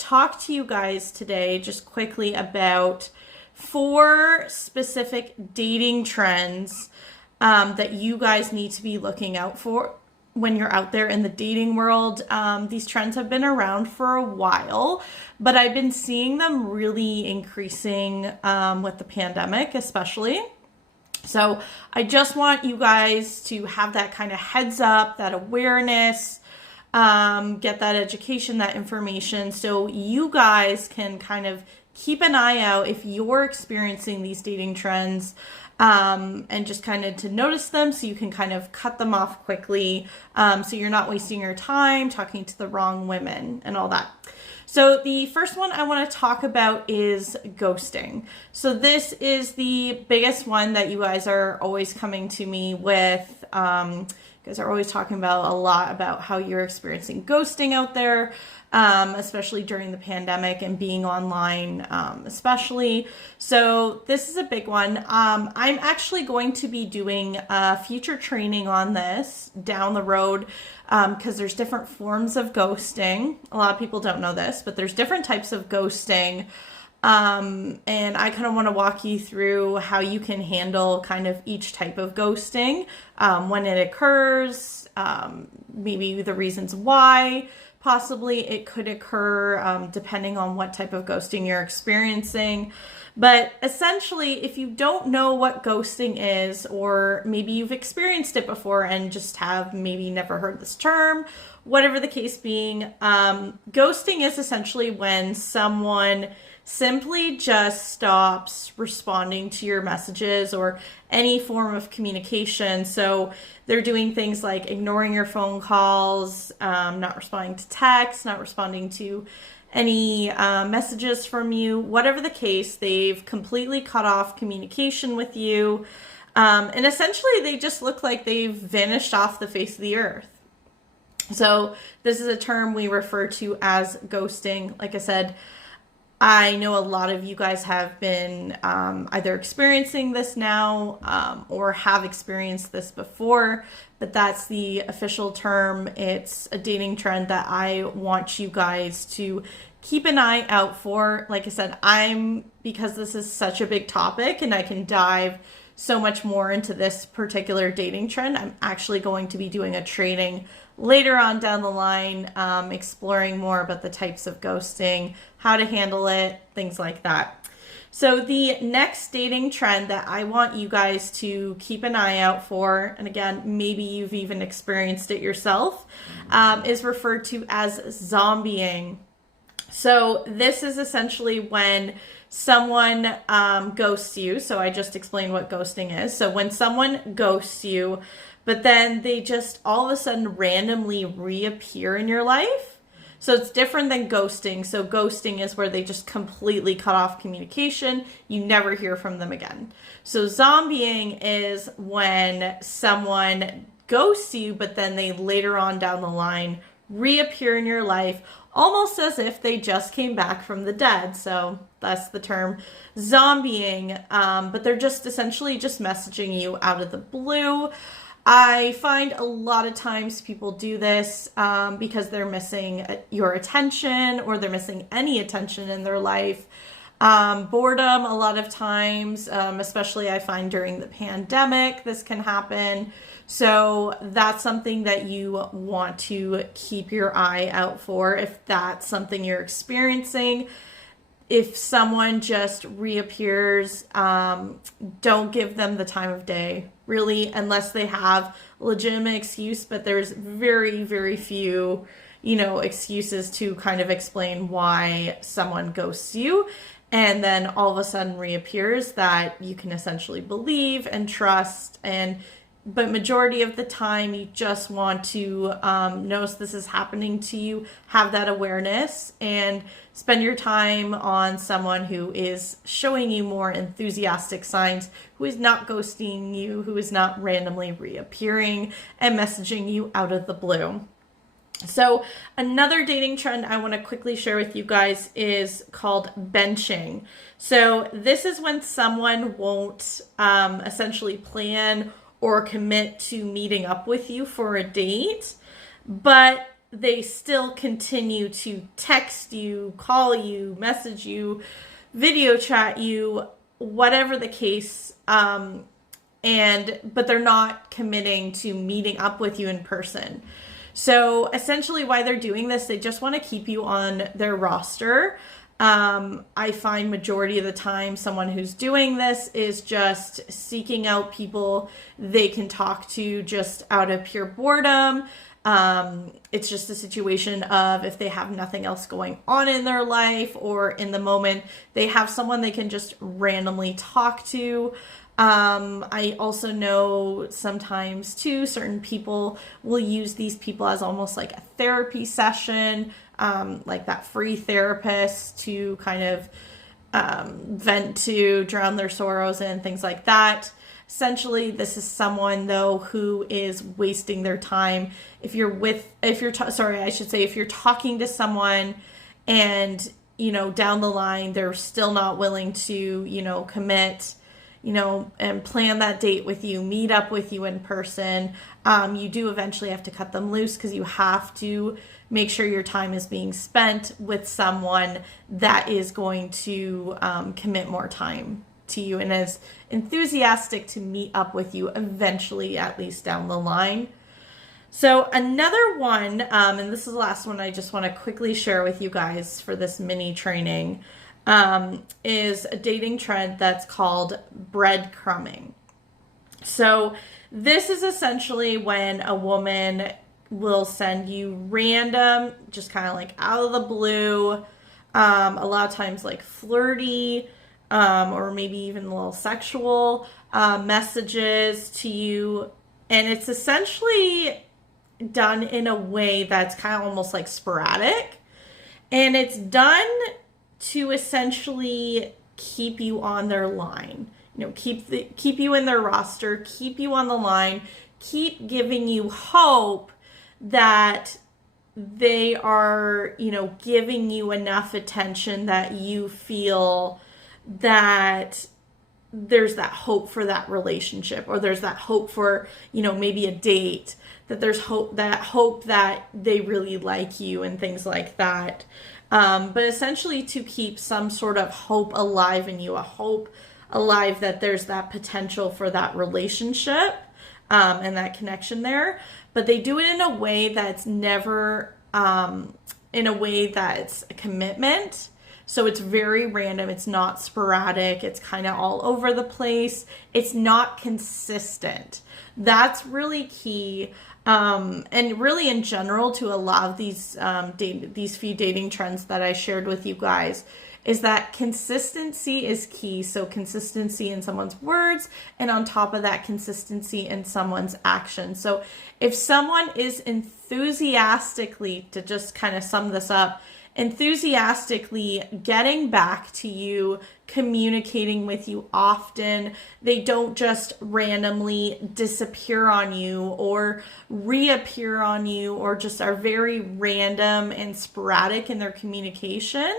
talk to you guys today just quickly about 4 specific dating trends that you guys need to be looking out for when you're out there in the dating world. These trends have been around for a while, but I've been seeing them really increasing with the pandemic, especially. So I just want you guys to have that kind of heads up, that awareness, get that education, that information, so you guys can kind of keep an eye out if you're experiencing these dating trends, and just kind of to notice them so you can kind of cut them off quickly, so you're not wasting your time talking to the wrong women and all that. So the first one I want to talk about is ghosting. So this is the biggest one that you guys are always coming to me with. You guys are always talking about a lot about how you're experiencing ghosting out there, especially during the pandemic and being online, especially. So this is a big one. I'm actually going to be doing a future training on this down the road, because there's different forms of ghosting. A lot of people don't know this, but there's different types of ghosting. And I kind of want to walk you through how you can handle kind of each type of ghosting, when it occurs, maybe the reasons why possibly it could occur, depending on what type of ghosting you're experiencing. But essentially, if you don't know what ghosting is, or maybe you've experienced it before and just have maybe never heard this term, whatever the case being, ghosting is essentially when someone simply just stops responding to your messages or any form of communication. So they're doing things like ignoring your phone calls, not responding to texts, not responding to any messages from you, whatever the case. They've completely cut off communication with you, and essentially they just look like they've vanished off the face of the earth. So this is a term we refer to as ghosting. Like I said, I know a lot of you guys have been either experiencing this now, or have experienced this before, but that's the official term. It's a dating trend that I want you guys to keep an eye out for. Like I said, because this is such a big topic and I can dive so much more into this particular dating trend, I'm actually going to be doing a training later on down the line, exploring more about the types of ghosting, how to handle it, things like that. So the next dating trend that I want you guys to keep an eye out for, and again, maybe you've even experienced it yourself, is referred to as zombieing. So this is essentially when someone ghosts you. So I just explained what ghosting is. So when someone ghosts you, but then they just all of a sudden randomly reappear in your life. So it's different than ghosting. So ghosting is where they just completely cut off communication. You never hear from them again. So zombieing is when someone ghosts you, but then they later on down the line reappear in your life, almost as if they just came back from the dead. So that's the term zombieing. But they're just essentially just messaging you out of the blue. I find a lot of times people do this because they're missing your attention, or they're missing any attention in their life. Boredom, a lot of times, especially I find during the pandemic, this can happen. So that's something that you want to keep your eye out for if that's something you're experiencing. If someone just reappears, don't give them the time of day, really, unless they have a legitimate excuse. But there's very, very few, excuses to kind of explain why someone ghosts you and then all of a sudden reappears that you can essentially believe and trust. But majority of the time, you just want to notice this is happening to you, have that awareness, and spend your time on someone who is showing you more enthusiastic signs, who is not ghosting you, who is not randomly reappearing and messaging you out of the blue. So another dating trend I want to quickly share with you guys is called benching. So this is when someone won't essentially plan or commit to meeting up with you for a date, but they still continue to text you, call you, message you, video chat you, whatever the case, but they're not committing to meeting up with you in person. So essentially why they're doing this, they just want to keep you on their roster. I find majority of the time someone who's doing this is just seeking out people they can talk to just out of pure boredom. It's just a situation of if they have nothing else going on in their life, or in the moment they have someone they can just randomly talk to. I also know sometimes too, certain people will use these people as almost like a therapy session, like that free therapist to kind of vent to, drown their sorrows and things like that. Essentially, this is someone though who is wasting their time. If you're talking to someone and, down the line, they're still not willing to, commit, and plan that date with you, meet up with you in person, you do eventually have to cut them loose, because you have to make sure your time is being spent with someone that is going to commit more time to you and is enthusiastic to meet up with you eventually, at least down the line. So another one, and this is the last one I just want to quickly share with you guys for this mini training, is a dating trend that's called breadcrumbing. So this is essentially when a woman will send you random, just kind of like out of the blue, a lot of times like flirty, or maybe even a little sexual messages to you. And it's essentially done in a way that's kind of almost like sporadic. And it's done to essentially keep you on their line, keep you in their roster, keep you on the line, keep giving you hope that they are, giving you enough attention that you feel that there's that hope for that relationship, or there's that hope for, maybe a date, that there's hope that they really like you and things like that. But essentially to keep some sort of hope alive in you, a hope alive that there's that potential for that relationship, and that connection there. But they do it in a way that's never, in a way that's a commitment. So it's very random. It's not sporadic. It's kind of all over the place. It's not consistent. That's really key. And really in general to a lot of these few dating trends that I shared with you guys, is that consistency is key. So consistency in someone's words, and on top of that, consistency in someone's actions. So if someone is enthusiastically, to just kind of sum this up, enthusiastically getting back to you, communicating with you often, they don't just randomly disappear on you or reappear on you, or just are very random and sporadic in their communication.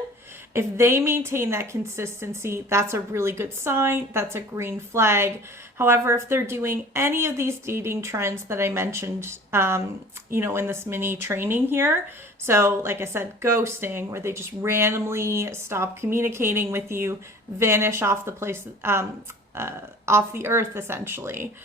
If they maintain that consistency, that's a really good sign. That's a green flag. However, if they're doing any of these dating trends that I mentioned, in this mini training here, so like I said, ghosting, where they just randomly stop communicating with you, vanish off the place, off the earth, essentially.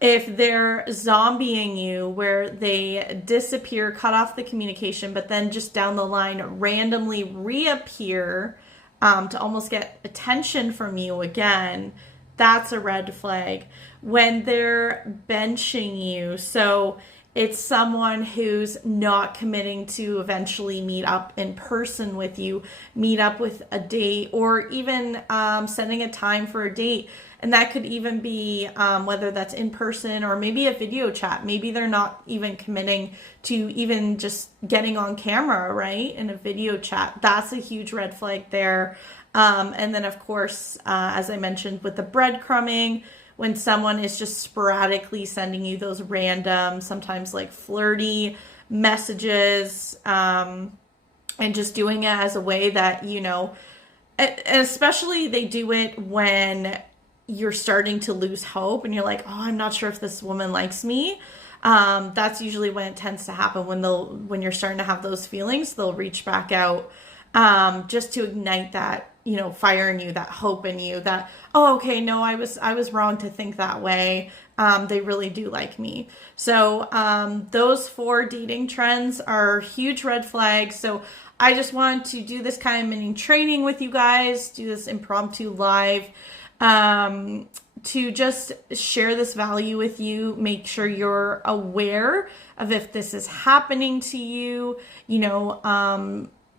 If they're zombieing you, where they disappear, cut off the communication, but then just down the line randomly reappear to almost get attention from you again, that's a red flag. When they're benching you, so it's someone who's not committing to eventually meet up in person with you, meet up with a date, or even setting a time for a date. And that could even be whether that's in person or maybe a video chat. Maybe they're not even committing to even just getting on camera, right? In a video chat. That's a huge red flag there. And then, of course, as I mentioned with the breadcrumbing, when someone is just sporadically sending you those random, sometimes like flirty messages, and just doing it as a way that, especially they do it when you're starting to lose hope and you're like, oh, I'm not sure if this woman likes me. That's usually when it tends to happen, when you're starting to have those feelings, they'll reach back out, just to ignite that, fire in you, that hope in you, that, oh, okay, no, I was wrong to think that way. They really do like me. So, those 4 dating trends are huge red flags. So I just wanted to do this kind of mini training with you guys, do this impromptu live, to just share this value with you, make sure you're aware of if this is happening to you,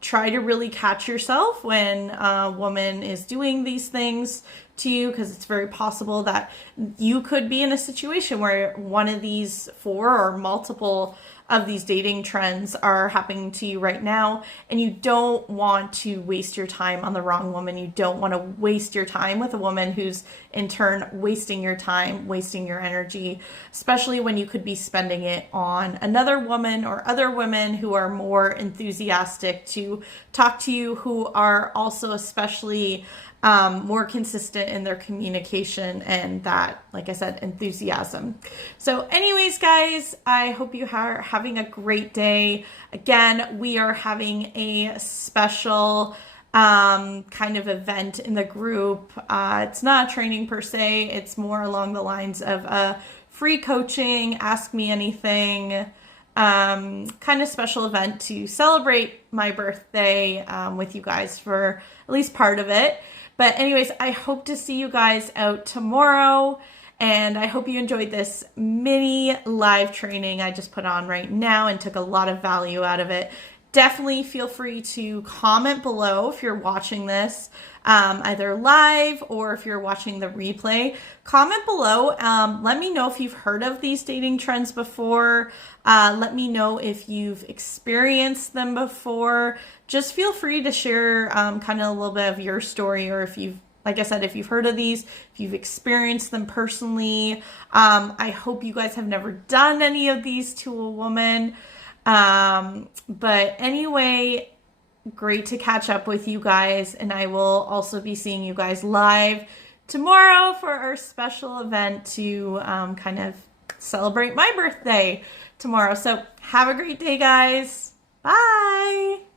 try to really catch yourself when a woman is doing these things to you, because it's very possible that you could be in a situation where one of these 4 or multiple of these dating trends are happening to you right now, and you don't want to waste your time on the wrong woman. You don't want to waste your time with a woman who's in turn wasting your time, wasting your energy, especially when you could be spending it on another woman or other women who are more enthusiastic to talk to you, who are also especially more consistent in their communication and that, like I said, enthusiasm. So anyways, guys, I hope you are having a great day. Again, we are having a special kind of event in the group. It's not a training per se. It's more along the lines of a free coaching, ask me anything, kind of special event to celebrate my birthday with you guys for at least part of it. But anyways, I hope to see you guys out tomorrow, and I hope you enjoyed this mini live training I just put on right now and took a lot of value out of it. Definitely feel free to comment below if you're watching this either live or if you're watching the replay. Comment below. Let me know if you've heard of these dating trends before. Let me know if you've experienced them before. Just feel free to share kind of a little bit of your story, or if you've, like I said, if you've heard of these, if you've experienced them personally. I hope you guys have never done any of these to a woman. But anyway, great to catch up with you guys, and I will also be seeing you guys live tomorrow for our special event to kind of celebrate my birthday tomorrow. So have a great day, guys. Bye.